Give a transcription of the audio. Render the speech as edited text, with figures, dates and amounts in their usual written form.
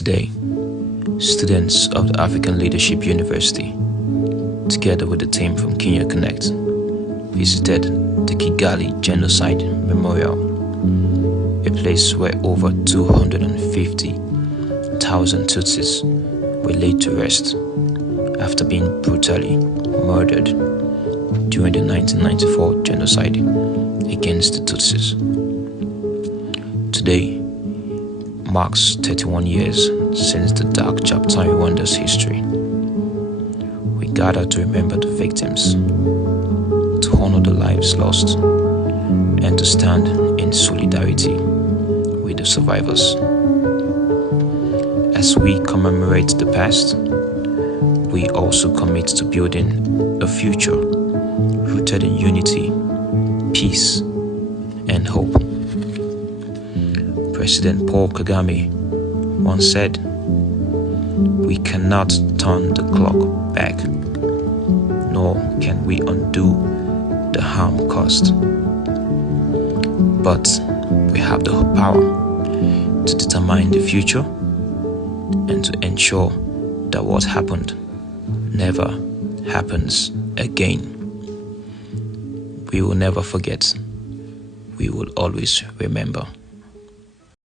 Today, students of the African Leadership University, together with the team from Kenya Connect, visited the Kigali Genocide Memorial, a place where over 250,000 Tutsis were laid to rest after being brutally murdered during the 1994 genocide against the Tutsis. Today marks 31 years since the dark chapter in Rwanda's history. We gather to remember the victims, to honor the lives lost, and to stand in solidarity with the survivors. As we commemorate the past, we also commit to building a future rooted in unity, peace, and hope. President Paul Kagame once said, "We cannot turn the clock back, nor can we undo the harm caused. But we have the power to determine the future and to ensure that what happened never happens again. We will never forget. We will always remember."